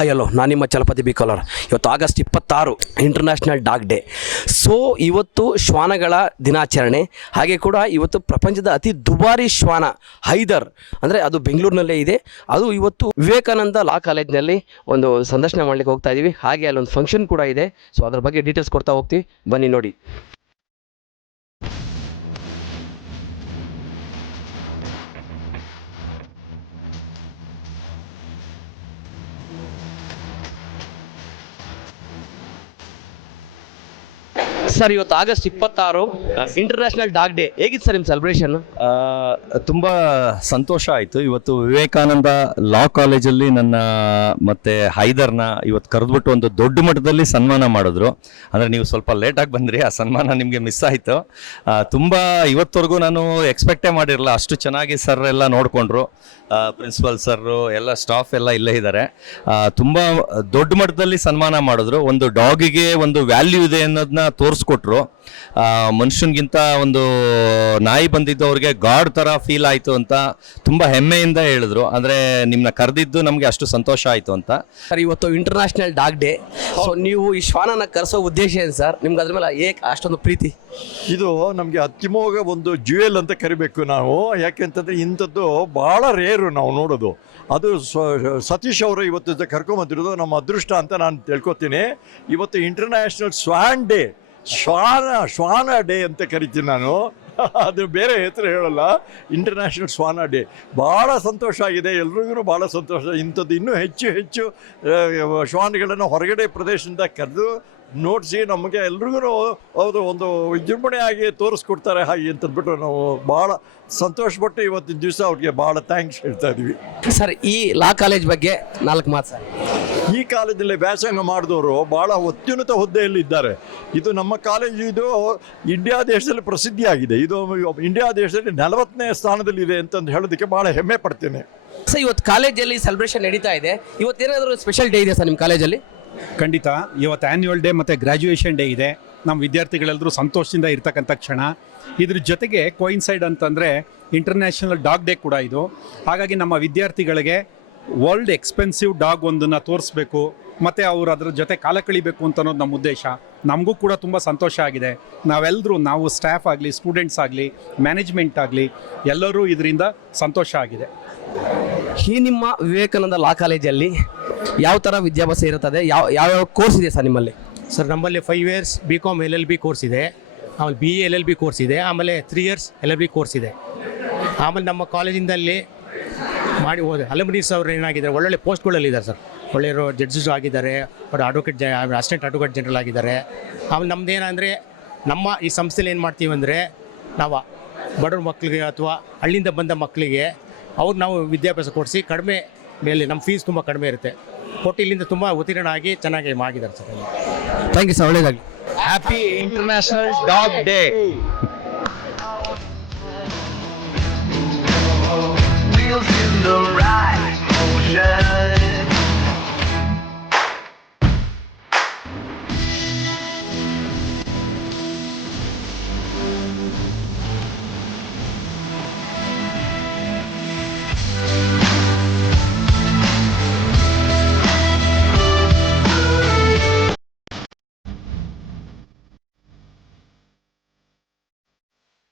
Hi hello, ನಾನು ನಿಮ್ಮ Chalapathi B colour. ಇವತ್ತು August 26 international dog day. So ಇವತ್ತು ಶ್ವಾನಗಳ ದಿನಾಚರಣೆ. ಹಾಗೆ ಕೂಡ ಇವತ್ತು ಪ್ರಪಂಚದ ಅತಿ ದುಬಾರಿ ಶ್ವಾನ ಹೈದರ್ ಅಂದರೆ ಅದು ಬೆಂಗಳೂರಿನಲ್ಲೇ ಇದೆ. ಅದು ಇವತ್ತು ವಿವೇಕಾನಂದ ಲಾ ಕಾಲೇಜ್ನಲ್ಲಿ ಒಂದು ಸಂದರ್ಶನ ಮಾಡಲಿಕ್ಕೆ ಹೋಗ್ತಾ ಇದ್ದೀವಿ. ಹಾಗೆ ಅಲ್ಲೊಂದು ಫಂಕ್ಷನ್ ಕೂಡ ಇದೆ. ಸೊ ಅದ್ರ ಬಗ್ಗೆ ಡೀಟೇಲ್ಸ್ ಕೊಡ್ತಾ ಹೋಗ್ತೀವಿ, ಬನ್ನಿ ನೋಡಿ. ಸರ್, ಇವತ್ತು ಆಗಸ್ಟ್ 26 ಇಂಟರ್ನ್ಯಾಷನಲ್ ಡಾಗ್ ಡೇ. ಹೇಗಿತ್ತು ಸರ್ ನಿಮ್ಮ ಸೆಲೆಬ್ರೇಷನ್? ತುಂಬ ಸಂತೋಷ ಆಯಿತು. ಇವತ್ತು ವಿವೇಕಾನಂದ ಲಾ ಕಾಲೇಜಲ್ಲಿ ನನ್ನ ಮತ್ತು ಹೈದರ್ನ ಇವತ್ತು ಕರೆದ್ಬಿಟ್ಟು ಒಂದು ದೊಡ್ಡ ಮಟ್ಟದಲ್ಲಿ ಸನ್ಮಾನ ಮಾಡಿದ್ರು. ಅಂದರೆ ನೀವು ಸ್ವಲ್ಪ ಲೇಟಾಗಿ ಬಂದ್ರಿ, ಆ ಸನ್ಮಾನ ನಿಮಗೆ ಮಿಸ್ ಆಯಿತು. ತುಂಬ ಇವತ್ತವರೆಗೂ ನಾನು ಎಕ್ಸ್ಪೆಕ್ಟೇ ಮಾಡಿರಲಿಲ್ಲ, ಅಷ್ಟು ಚೆನ್ನಾಗಿ ಸರ್ ಎಲ್ಲ ನೋಡಿಕೊಂಡ್ರು. ಪ್ರಿನ್ಸಿಪಲ್ ಸರ್ರು ಎಲ್ಲ ಸ್ಟಾಫ್ ಎಲ್ಲ ಇಲ್ಲೇ ಇದ್ದಾರೆ. ತುಂಬ ದೊಡ್ಡ ಮಟ್ಟದಲ್ಲಿ ಸನ್ಮಾನ ಮಾಡಿದ್ರು. ಒಂದು ಡಾಗಿಗೆ ಒಂದು ವ್ಯಾಲ್ಯೂ ಇದೆ ಅನ್ನೋದನ್ನ ತೋರಿಸ್ಕೊಟ್ರು. ಮನುಷ್ಯನಿಗಿಂತ ಒಂದು ನಾಯಿ ಬಂದಿದ್ದು ಅವ್ರಿಗೆ ಗಾಡ್ ಥರ ಫೀಲ್ ಆಯಿತು ಅಂತ ತುಂಬ ಹೆಮ್ಮೆಯಿಂದ ಹೇಳಿದ್ರು. ಅಂದರೆ ನಿಮ್ಮನ್ನ ಕರೆದಿದ್ದು ನಮಗೆ ಅಷ್ಟು ಸಂತೋಷ ಆಯಿತು ಅಂತ. ಸರ್, ಇವತ್ತು ಇಂಟರ್ನ್ಯಾಷನಲ್ ಡಾಗ್ ಡೇ. ಸೊ ನೀವು ಈ ಶ್ವಾನನ ಕರೆಸೋ ಉದ್ದೇಶ ಏನು ಸರ್? ನಿಮ್ಗೆ ಅದ್ರ ಮೇಲೆ ಏಕೆ ಅಷ್ಟೊಂದು ಪ್ರೀತಿ? ಇದು ನಮಗೆ ಅತ್ಯಮೋಘ ಒಂದು ಜ್ಯುವೆಲ್ ಅಂತ ಕರಿಬೇಕು ನಾವು. ಯಾಕೆಂತಂದರೆ ಇಂಥದ್ದು ಭಾಳ ರೇರು ನಾವು ನೋಡೋದು. ಅದು ಸತೀಶ್ ಅವರು ಇವತ್ತು ಕರ್ಕೊಂಬಂದಿರೋದು ನಮ್ಮ ಅದೃಷ್ಟ ಅಂತ ನಾನು ತಿಳ್ಕೊತೀನಿ. ಇವತ್ತು ಇಂಟರ್ನ್ಯಾಷನಲ್ ಸ್ವಾನ್ ಡೇ, ಶ್ವಾನ ಡೇ ಅಂತ ಕರಿತೀನಿ ನಾನು. ಅದು ಬೇರೆ ಹೆಸರು ಹೇಳಲ್ಲ, ಇಂಟರ್ನ್ಯಾಷನಲ್ ಶ್ವಾನ ಡೇ. ಭಾಳ ಸಂತೋಷ ಆಗಿದೆ, ಎಲ್ರಿಗೂ ಭಾಳ ಸಂತೋಷ. ಇಂಥದ್ದು ಇನ್ನೂ ಹೆಚ್ಚು ಶ್ವಾನಗಳನ್ನು ಹೊರಗಡೆ ಪ್ರದೇಶದಿಂದ ಕರೆದು ನೋಡಿಸಿ ನಮಗೆ ಎಲ್ರಿಗೂ ಅವರು ಒಂದು ವಿಜೃಂಭಣೆಯಾಗಿ ತೋರಿಸ್ಕೊಡ್ತಾರೆ ಹಾಗೆ ಅಂತಂದ್ಬಿಟ್ಟು ನಾವು ಭಾಳ ಸಂತೋಷಪಟ್ಟು ಇವತ್ತಿನ ದಿವಸ ಅವ್ರಿಗೆ ಭಾಳ ಥ್ಯಾಂಕ್ಸ್ ಹೇಳ್ತಾ ಇದ್ದೀವಿ. ಸರ್, ಈ ಲಾ ಕಾಲೇಜ್ ಬಗ್ಗೆ 4 ಮಾತು ಸರ್. ಈ ಕಾಲೇಜಲ್ಲಿ ವ್ಯಾಸಂಗ ಮಾಡಿದವರು ಭಾಳ ಅತ್ಯುನ್ನತ ಹುದ್ದೆಯಲ್ಲಿ ಇದ್ದಾರೆ. ಇದು ನಮ್ಮ ಕಾಲೇಜು, ಇದು ಇಂಡಿಯಾ ದೇಶದಲ್ಲಿ ಪ್ರಸಿದ್ಧಿಯಾಗಿದೆ. ಇದು ಇಂಡಿಯಾ ದೇಶದಲ್ಲಿ 40ನೇ ಸ್ಥಾನದಲ್ಲಿದೆ ಅಂತಂದು ಹೇಳೋದಕ್ಕೆ ಭಾಳ ಹೆಮ್ಮೆ ಪಡ್ತೇನೆ. ಸರ್, ಇವತ್ತು ಕಾಲೇಜಲ್ಲಿ ಸೆಲೆಬ್ರೇಷನ್ ನಡೀತಾ ಇದೆ. ಇವತ್ತೇನಾದರೂ ಸ್ಪೆಷಲ್ ಡೇ ಇದೆ ಸರ್ ನಿಮ್ಮ ಕಾಲೇಜಲ್ಲಿ? ಖಂಡಿತ. ಇವತ್ತು ಆ್ಯನ್ಯುವಲ್ ಡೇ ಮತ್ತು ಗ್ರ್ಯಾಜುಯೇಷನ್ ಡೇ ಇದೆ. ನಮ್ಮ ವಿದ್ಯಾರ್ಥಿಗಳೆಲ್ಲರೂ ಸಂತೋಷದಿಂದ ಇರ್ತಕ್ಕಂಥ ಕ್ಷಣ. ಇದ್ರ ಜೊತೆಗೆ ಕೋಯಿನ್ಸೈಡ್ ಅಂತಂದರೆ ಇಂಟರ್ನ್ಯಾಷನಲ್ ಡಾಗ್ ಡೇ ಕೂಡ ಇದು. ಹಾಗಾಗಿ ನಮ್ಮ ವಿದ್ಯಾರ್ಥಿಗಳಿಗೆ ವರ್ಲ್ಡ್ ಎಕ್ಸ್ಪೆನ್ಸಿವ್ ಡಾಗ್ ಒಂದನ್ನು ತೋರಿಸ್ಬೇಕು ಮತ್ತು ಅವರು ಅದರ ಜೊತೆ ಕಾಲ ಕಳಿಬೇಕು ಅಂತ ಅನ್ನೋದು ನಮ್ಮ ಉದ್ದೇಶ. ನಮಗೂ ಕೂಡ ತುಂಬ ಸಂತೋಷ ಆಗಿದೆ. ನಾವು ಸ್ಟಾಫ್ ಆಗಲಿ, ಸ್ಟೂಡೆಂಟ್ಸ್ ಆಗಲಿ, ಮ್ಯಾನೇಜ್ಮೆಂಟ್ ಆಗಲಿ, ಎಲ್ಲರೂ ಇದರಿಂದ ಸಂತೋಷ ಆಗಿದೆ. ಈ ನಿಮ್ಮ ವಿವೇಕಾನಂದ ಲಾ ಕಾಲೇಜಲ್ಲಿ ಯಾವ ಥರ ವಿದ್ಯಾಭ್ಯಾಸ ಇರುತ್ತದೆ? ಯಾವ್ಯಾವ ಕೋರ್ಸ್ ಇದೆ ಸರ್ ನಿಮ್ಮಲ್ಲಿ? ಸರ್, ನಮ್ಮಲ್ಲಿ 5 years BCom LLB ಕೋರ್ಸ್ ಇದೆ, ಆಮೇಲೆ BA LLB ಕೋರ್ಸ್ ಇದೆ, ಆಮೇಲೆ 3 years LLB ಕೋರ್ಸ್ ಇದೆ. ಆಮೇಲೆ ನಮ್ಮ ಕಾಲೇಜಿಂದಲ್ಲಿ ಮಾಡಿ ಹೋದ ಅಲಮ್ನೀಸ್ ಅವರು ಏನಾಗಿದ್ದಾರೆ, ಒಳ್ಳೊಳ್ಳೆ ಪೋಸ್ಟ್ಗಳಲ್ಲಿದ್ದಾರೆ ಸರ್. ಒಳ್ಳೆಯವರು ಜಡ್ಜಸ್ ಆಗಿದ್ದಾರೆ, ಅಡ್ವೊಕೇಟ್ ಅಸಿಸ್ಟೆಂಟ್ ಅಡ್ವೊಕೇಟ್ ಜನರಲ್ ಆಗಿದ್ದಾರೆ. ಆಮೇಲೆ ನಮ್ದು ಏನಂದರೆ, ನಮ್ಮ ಈ ಸಂಸ್ಥೆಯಲ್ಲಿ ಏನು ಮಾಡ್ತೀವಿ ಅಂದರೆ, ನಾವು ಬಡವ್ರ ಮಕ್ಕಳಿಗೆ ಅಥವಾ ಹಳ್ಳಿಯಿಂದ ಬಂದ ಮಕ್ಕಳಿಗೆ ನಾವು ವಿದ್ಯಾಭ್ಯಾಸ ಕೊಡಿಸಿ ಕಡಿಮೆ ಮೇಲೆ, ನಮ್ಮ ಫೀಸ್ ತುಂಬ ಕಡಿಮೆ ಇರುತ್ತೆ ಕೊಟ್ಟು ಇಲ್ಲಿಂದ ತುಂಬ ಉತ್ತೀರ್ಣ ಆಗಿ ಚೆನ್ನಾಗಿ ಆಗಿದ್ದಾರೆ ಸರ್. ಥ್ಯಾಂಕ್ ಯು ಸರ್, ಒಳ್ಳೆಯದಾಗಲಿ. Happy international dog day.